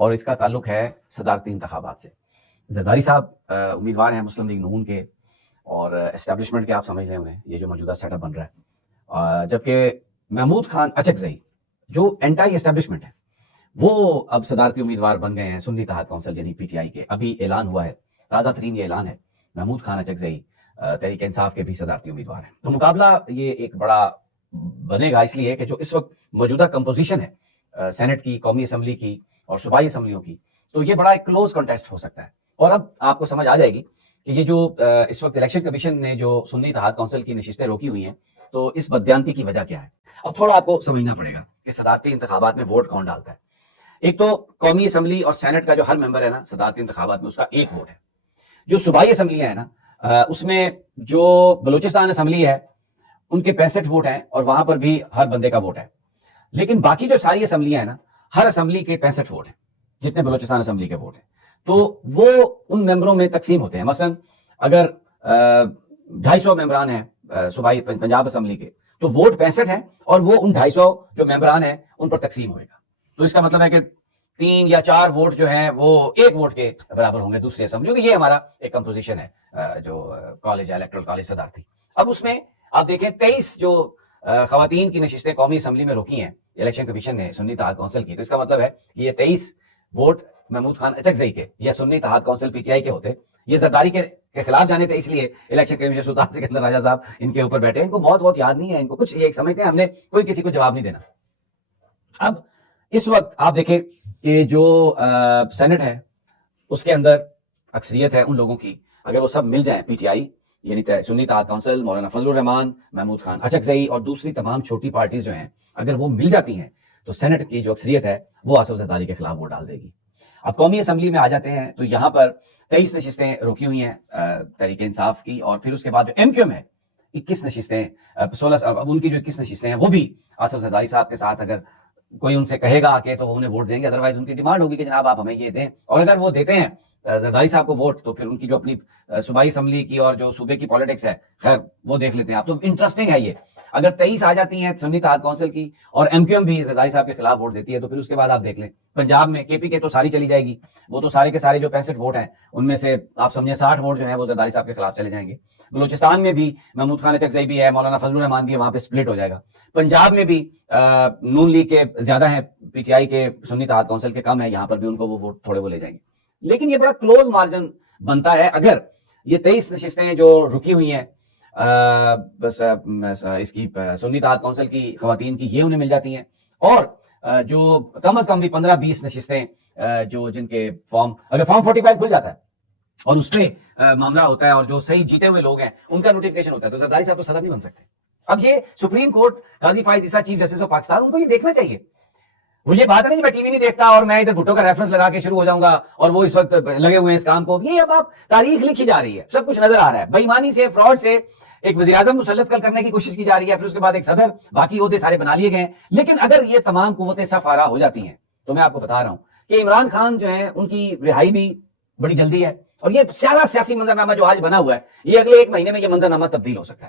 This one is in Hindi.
और इसका ताल्लुक है सदारती इंतखाबात से। जरदारी साहब उम्मीदवार हैं मुस्लिम लीग नून के और एस्टेब्लिशमेंट के, आप समझ लें उन्हें, ये जो मौजूदा सेटअप बन रहा है। जबकि महमूद खान अचकजई जो एंटाई एस्टेब्लिशमेंट है वो अब सदारती उम्मीदवार बन गए हैं सुन्नी इत्तेहाद काउंसिल यानी पीटीआई के। अभी ऐलान हुआ है, ताज़ा तरीन ये ऐलान है, महमूद खान अचकजई तहरीक इंसाफ के भी सदारती उम्मीदवार हैं। तो मुकाबला ये एक बड़ा बनेगा इसलिए कि जो इस वक्त मौजूदा कंपोजिशन है सेनेट की, कौमी असम्बली की और सूबाई असम्बलियों की, तो ये बड़ा एक क्लोज कॉन्टेस्ट हो सकता है। और अब आपको समझ आ जाएगी कि ये जो इस वक्त इलेक्शन कमीशन ने जो सुन्नी इत्तेहाद काउंसिल की नशिस्तें रोकी हुई हैं, तो इस बदयांती की वजह क्या है। अब थोड़ा आपको समझना पड़ेगा कि सदारती इंतखाबात में वोट कौन डालता है। एक तो कौमी असम्बली और सेनेट का जो हर मेंबर है ना सदारती इंतखाबात में, उसका एक वोट है। जो सूबाई असम्बलियां है ना, उसमें जो बलूचिस्तान असम्बली है उनके 65 वोट हैं और वहां पर भी हर बंदे का वोट है। लेकिन बाकी जो सारी असम्बलियां हैं ना, हर असम्बली के 65 वोट हैं, जितने बलूचिस्तान असम्बली के वोट हैं, तो वो उन मेंबरों में तकसीम होते हैं। मसलन अगर 250 मेंबरान हैं सूबाई पंजाब असम्बली के, तो वोट 65 हैं और वो उन 250 जो मेंबरान हैं उन पर तकसीम होगा। तो इसका मतलब है कि 3 या 4 वोट जो हैं वो 1 वोट के बराबर होंगे दूसरी असम्बली की। ये हमारा एक कंपोजिशन है जो कॉलेज है, इलेक्टोरल कॉलेज सदारती। अब उसमें आप देखें 23 जो खवातीन की नशिस्तें कौमी असम्बली में रोकी हैं इलेक्शन कमीशन ने सुन्नी इत्तेहाद काउंसिल की, तो इसका मतलब है कि ये 23 वोट महमूद खान अचकजई के या सुन्नी इत्तेहाद काउंसिल पीटीआई के होते। ये जरदारी के खिलाफ जाने थे, इसलिए इलेक्शन कमीशन सुल्तान सिकंदर राजा साहब इनके ऊपर बैठे। इनको बहुत याद नहीं है, इनको कुछ ये समझते हैं हमने कोई किसी को जवाब नहीं देना। अब इस वक्त आप देखें कि जो सेनेट है उसके अंदर अक्सरियत है उन लोगों की, अगर वो सब मिल जाए पीटीआई यानी सुन्नी इत्तेहाद काउंसिल, मौलाना फजलुर रहमान, महमूद खान अचकजई और दूसरी तमाम छोटी पार्टीज जो हैं, अगर वो मिल जाती हैं तो सेनेट की जो अक्सरियत है वो आसफ जरदारी के खिलाफ वोट डाल देगी। अब कौमी असम्बली में आ जाते हैं तो यहाँ पर 23 नशिस्तें रोकी हुई हैं तहरीक इंसाफ की, और फिर उसके बाद जो एमक्यूएम है 21 नशिस्तें 16, अब उनकी जो 21 नशिस्तें हैं वो भी आसफ जरदारी साहब के साथ अगर कोई उनसे कहेगा आके तो वो उन्हें वोट देंगे, अदरवाइज उनकी डिमांड होगी कि जनाब आप हमें ये दें। और अगर वो देते हैं जरदारी साहब को वोट, तो फिर उनकी जो अपनी सूबाई असम्बली की और जो सूबे की पॉलिटिक्स है, खैर वो देख लेते हैं आप। तो इंटरेस्टिंग है ये, अगर 23 आ जाती हैं सुन्नी इत्तेहाद काउंसिल की और एमक्यूएम भी जरदारी साहब के खिलाफ वोट देती है, तो फिर उसके बाद आप देख लें पंजाब में केपीके तो सारी चली जाएगी, वो तो सारे के सारे जो 65 वोट हैं उनमें से आप समझे 60 वोट जो है वो जरदारी साहब के खिलाफ चले जाएंगे। बलूचिस्तान में भी महमूद खान अचकजई भी है, मौलाना फजलुर रहमान भी है, वहां पे स्प्लिट हो जाएगा। पंजाब में भी नून लीग के ज्यादा है, पीटीआई के सुन्नी इत्तेहाद काउंसिल के कम है, यहां पर भी उनको वो वोट थोड़े वो ले जाएंगे। लेकिन ये बड़ा क्लोज मार्जिन बनता है अगर ये 23 नशिस्तें जो रुकी हुई हैं बस इसकी सुन्नी इत्तेहाद काउंसिल की खवातीन की, ये उन्हें मिल जाती हैं, और जो कम अज कम भी 15-20 नशिस्तें जो जिनके फॉर्म, अगर फॉर्म 45 खुल जाता है और उसमें मामला होता है और जो सही जीते हुए लोग हैं उनका नोटिफिकेशन होता है, तो जरदारी साहब तो सदर नहीं बन सकते। अब ये supreme court Qazi Faez Isa chief justice of Pakistan, उनको ये देखना चाहिए। वो ये बात है ना कि मैं टीवी नहीं देखता और मैं इधर भुट्टो का रेफरेंस लगा के शुरू हो जाऊंगा और वो इस वक्त लगे हुए हैं इस काम को। ये अब आप तारीख लिखी जा रही है, सब कुछ नजर आ रहा है। बेईमानी से, फ्रॉड से एक वज़ीर आज़म मुसल्लत कल करने की कोशिश की जा रही है, फिर उसके बाद एक सदर, बाकी ओहदे सारे बना लिए गए। लेकिन अगर ये तमाम कुव्वतें सफारा हो जाती हैं तो मैं आपको बता रहा हूं कि इमरान खान जो है उनकी रिहाई भी बड़ी जल्दी है, और ये सारा सियासी मंजरनामा जो आज बना हुआ है, ये अगले 1 महीने में ये मंजरनामा तब्दील हो सकता है।